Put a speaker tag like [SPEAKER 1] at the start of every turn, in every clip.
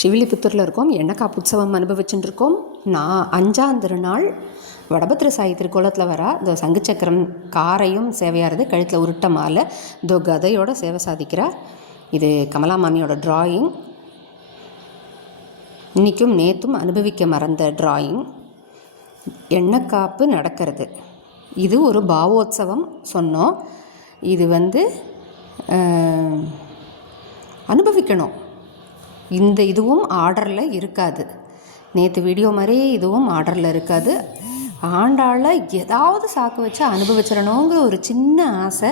[SPEAKER 1] சிவிலிபுத்தூரில் இருக்கோம். எண்ணக்காப்பு உற்சவம் அனுபவிச்சுட்டு இருக்கோம் நான் அஞ்சாம் திருநாள் வடபத்திர சாயி திருக்கோலத்தில் வர. இந்த சங்கு சக்கரம் காரையும் சேவையாகிறது கழுத்தில் உருட்ட மாலை. இதோ கதையோட சேவை சாதிக்கிறார் இது கமலா மாமியோட டிராயிங் இன்றைக்கும் நேற்றும் அனுபவிக்க மறந்த டிராயிங் எண்ணக்காப்பு நடக்கிறது. இது ஒரு பாவோத்சவம் சொன்னோம். இது வந்து அனுபவிக்கணும். இந்த இதுவும் ஆர்டரில் இருக்காது. நேற்று வீடியோ மாதிரி இதுவும் ஆர்டரில் இருக்காது. ஆண்டாள ஏதாவது சாக்கு வச்சு அனுபவிச்சிடணுங்கிற ஒரு சின்ன ஆசை.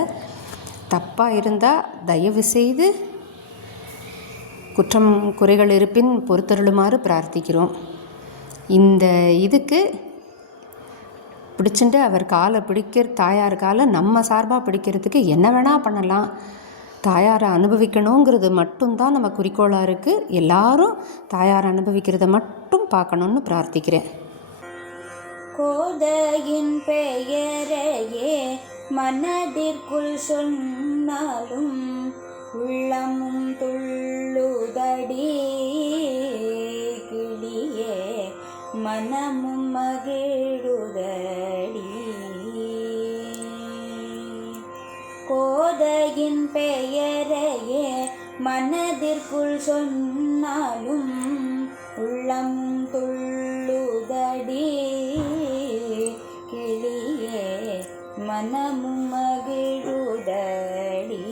[SPEAKER 1] தப்பாக இருந்தால் தயவு செய்து குற்றம் குறைகள் இருப்பின் பொறுத்தருளுமாறு பிரார்த்திக்கிறோம். இந்த இதுக்கு பிடிச்சிட்டு அவர் காலை பிடிக்கிற தாயார் காலை நம்ம சார்பாக பிடிக்கிறதுக்கு என்ன வேணால் பண்ணலாம். தாயாரை அனுபவிக்கணுங்கிறது மட்டும்தான் நம்ம குறிக்கோளாக இருக்குது எல்லாரும் தாயாரை அனுபவிக்கிறத மட்டும் பார்க்கணுன்னு பிரார்த்திக்கிறேன்.
[SPEAKER 2] கோதையின் பெயரையே மனதிற்குள் சொன்னாலும் உள்ளமும் துள்ளுதடி கிளியே மனமும் மகிழுதே கோதையின் பெயரையே மனதிற்குள் சொன்னாலும் உள்ளம் துள்ளுதடி. கிளியே மனமும் மகிழுதடி.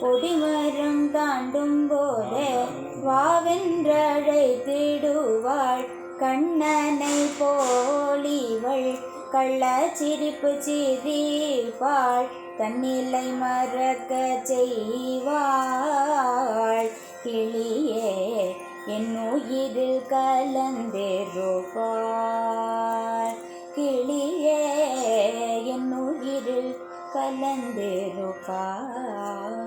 [SPEAKER 2] கொடிமரம் தாண்டும் போதே வாவென்றழைத்திடுவாள். கண்ணனை போலிவள் கள்ள சிரிப்பு சிரிப்பாள் தன்னிலை மறக்க செய்வாள். கிளியே என் உயிரில் கலந்திருப்பாள். கிளியே என் உயிரில் கலந்திருப்பாள்.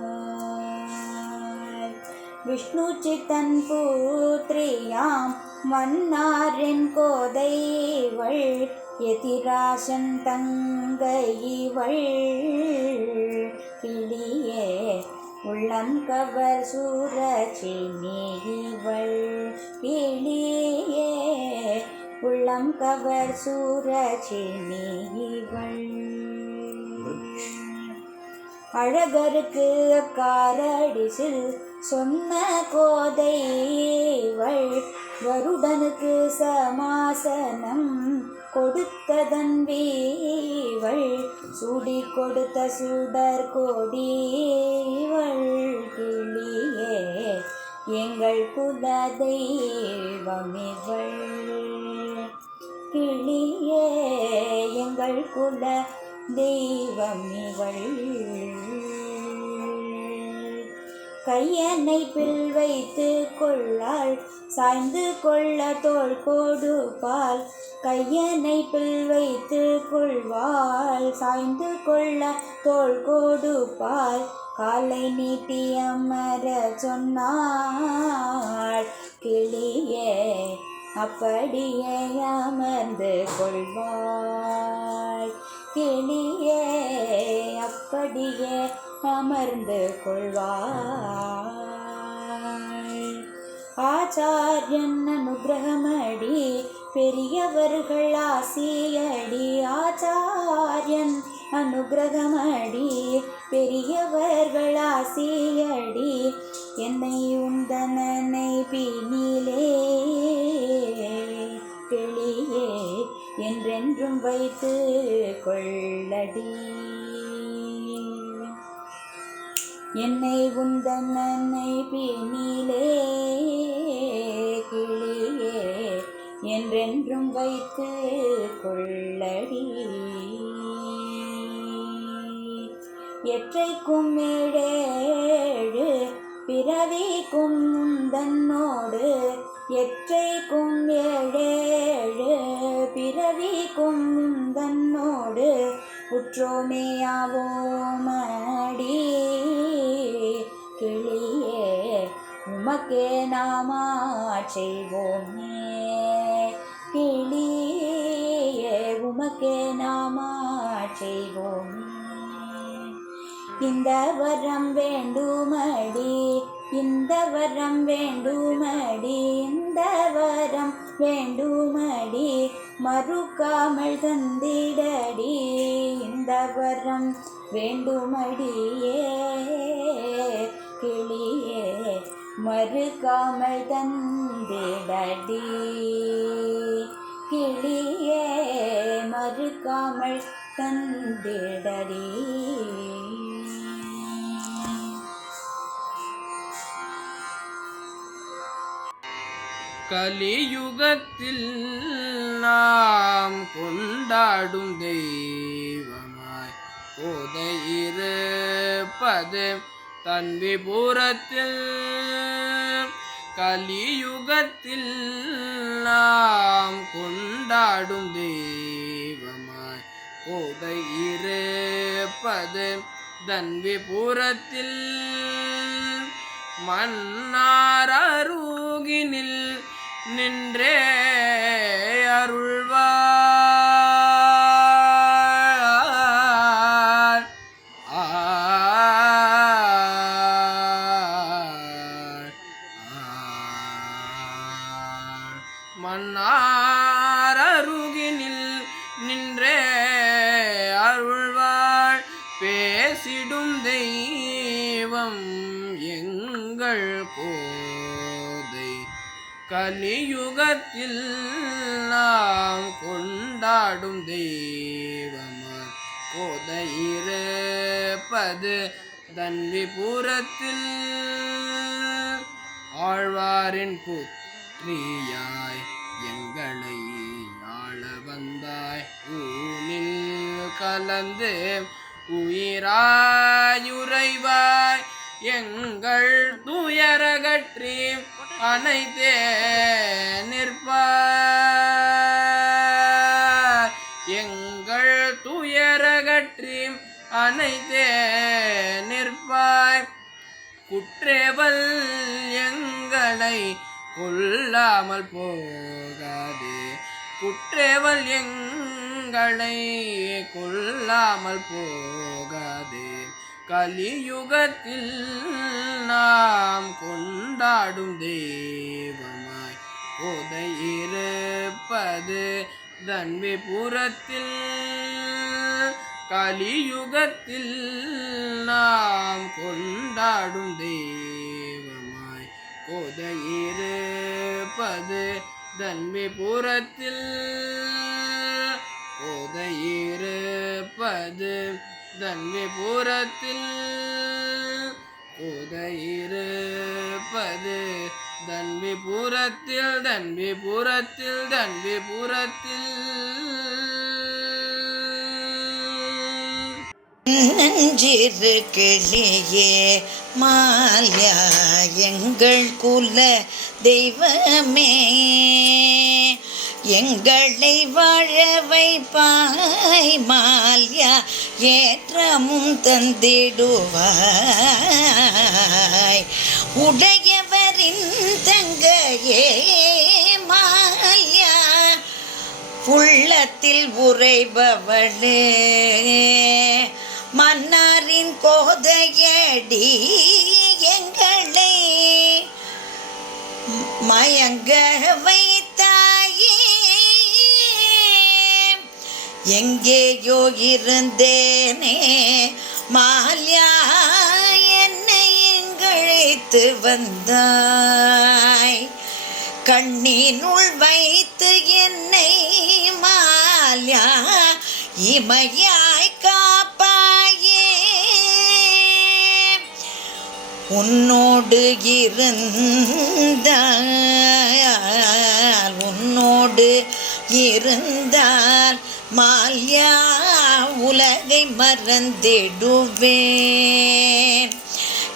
[SPEAKER 2] விஷ்ணு சித்தன் பூத்ரியாம் மன்னாரின் கோதைவள் எதிராசன் தங்கையிவள் கிளியே உள்ளம் கவர் சூரச்சினிவள் கிளியே உள்ளம் கவர் சூரச்சினிவள் அழகருக்கு காரடிசில் சொன்ன கோதைவள் வருடனுக்கு சமாசனம் கொடுத்ததன் வீவள் சுடி கொடுத்த சுடர் கொடிவள் கிளியே எங்கள் குல தெய்வமிவள் கிளியே எங்கள் குல தெய்வமிவள் கையனை பில் வைத்து கொள்ளாள் சாய்ந்து கொள்ள தோல் கொடுப்பாள். கையனை பில் வைத்து கொள்வாள் சாய்ந்து கொள்ள தோல் கொடுப்பாள். காலை நீட்டி அமர சொன்னாள். கிளியே அப்படியே அமர்ந்து கொள்வாள். கிளியே அப்படியே அமர்ந்து கொள்வாள் ஆச்சாரியன் அனுகிரகமடி பெரியவர்கள் ஆசியடி ஆச்சாரியன் அனுகிரகமடி பெரியவர்கள் ஆசியடி என்னை உந்தனனை பினிலே கிளியே என்றென்றும் வைத்து கொள்ளடி என்னை உந்தன்னை பிணிலே கிளியே என்றென்றும் வைத்து கொள்ளடி. எற்றைக்கும் மேடேழு பிறவிக்கும் முந்தன்னோடு. எற்றைக்கும் ஏழேழு பிறவிக்கும் முந்தன்னோடு. உற்றோமே உமக்கே நாமா செய்வோமே கிளியே உமக்கே நாமா செய்வோமே இந்த வரம் வேண்டுமடி இந்த வரம் வேண்டுமடி இந்த வரம் வேண்டுமடி மறுக்காமல் தந்திடடி. இந்த வரம் வேண்டுமடியே கிளியே மறுக்காமல் தந்திடடி. கிளியே மறுக்காமல் தந்திடடி.
[SPEAKER 3] கலியுகத்தில் நாம் கொண்டாடும் தெய்வமாய் போதையிருப்பது தன் விபுரத்தில் கலியுகத்தில் நாம் கொண்டாடும் தெய்வமாய் போதையிருப்பது தன் மன்னார் அருகினில் நின்றே அருள்வார். பேசிடும் தெய்வம் எங்கள் கோதை கலியுகத்தில் நாம் கொண்டாடும் தெய்வம் கோதையிறப்பது தன்விபுரத்தில். ஆழ்வாரின் புத்திரியாய் எங்களை ஆள வந்தாய். ஊனில் கலந்து உயிராயுரைவாய் எங்கள் துயரகற்றி அனைத்தே நிற்பார். எங்கள் துயரகற்றி அனைத்தே நிற்பாய். குற்றேவல் எங்களை கொல்லாமல் போகாதே. குற்றேவல் எங்கள் கொல்லாமல் போகாதே. கலியுகத்தில் நாம் கொண்டாடும் தெய்வமாய் போதையிருப்பது தன்விபுரத்தில். கலியுகத்தில் நாம் கொண்டாடும் தெய்வமாய் கோதையிருப்பது தன்விபுரத்தில். கோதையிருப்பது தன்விபுரத்தில் கோதையிருப்பது தன்விபுரத்தில் தன்விபுரத்தில் தன்விபுரத்தில்
[SPEAKER 4] நஞ்சிறு கிளியே மால்யா எங்கள் குல தெய்வமே. எங்களை வாழ வைப்பாய் மால்யா ஏற்றமும் தந்திடுவாய். உடையவரின் தங்கையே மால்யா உள்ளத்தில் உரைபவளே மன்னாரின் கோதையடி எங்களை மயங்க வைத்த எங்கேயோ இருந்தேனே. மால்யா என்னை இங்கழைத்து வந்தாய். கண்ணினுள் வைத்து என்னை மால்யா இமையாய் காப்பாயே. உன்னோடு இருந்தால் உன்னோடு இருந்தால் மால்யா உலகை மறந்திடுவேன்.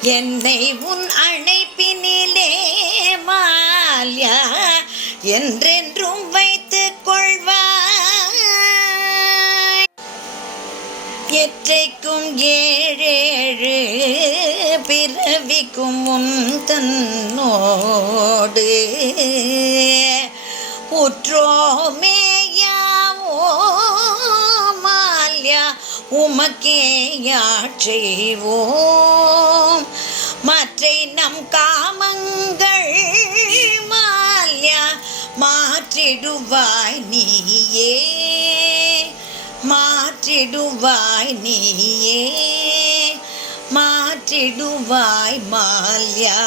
[SPEAKER 4] என்னை உன் அழைப்பினிலே மால்யா என்றென்றும் வைத்து கொள்வாய். எற்றைக்கும் ஏழேழு பிறவிக்கும் உன் தன்னோடு. உற்றோ உமக்கே யாட்செய்வோம்
[SPEAKER 3] மற்றை நம் காமங்கள் மால்யா மாற்றிடுவாய் நீயே மாற்றிடுவாய் நீயே மாற்றிடுவாய் மால்யா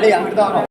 [SPEAKER 5] அப்படியேம்மா வழி அங்கிட்டு தான் வரும்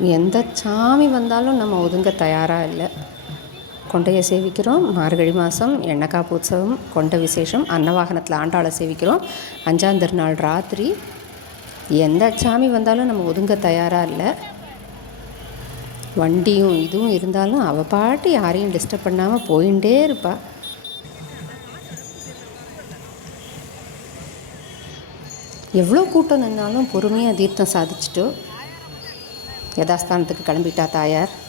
[SPEAKER 1] எந்த சாமி வந்தாலும் நம்ம ஒதுங்க தயாராக இல்லை. கொண்டையை சேவிக்கிறோம் மார்கழி மாதம் எண்ணக்காப்பு உற்சவம் கொண்ட விசேஷம் அன்னவாகனத்தில் ஆண்டாளை சேவிக்கிறோம். அஞ்சாம் திருநாள் ராத்திரி.
[SPEAKER 6] எந்த சாமி வந்தாலும் நம்ம ஒதுங்க தயாராக இல்லை. வண்டியும் இதுவும் இருந்தாலும் அவள் பாட்டு யாரையும் டிஸ்டர்ப் பண்ணாமல் போயிட்டே இருப்பா. எவ்வளோ கூட்டம் நின்னாலும் பொறுமையாக தீர்த்தம் சாதிச்சிட்டோம் யதாஸ்தானத்துக்கு கிளம்பிட்டா தாயார்.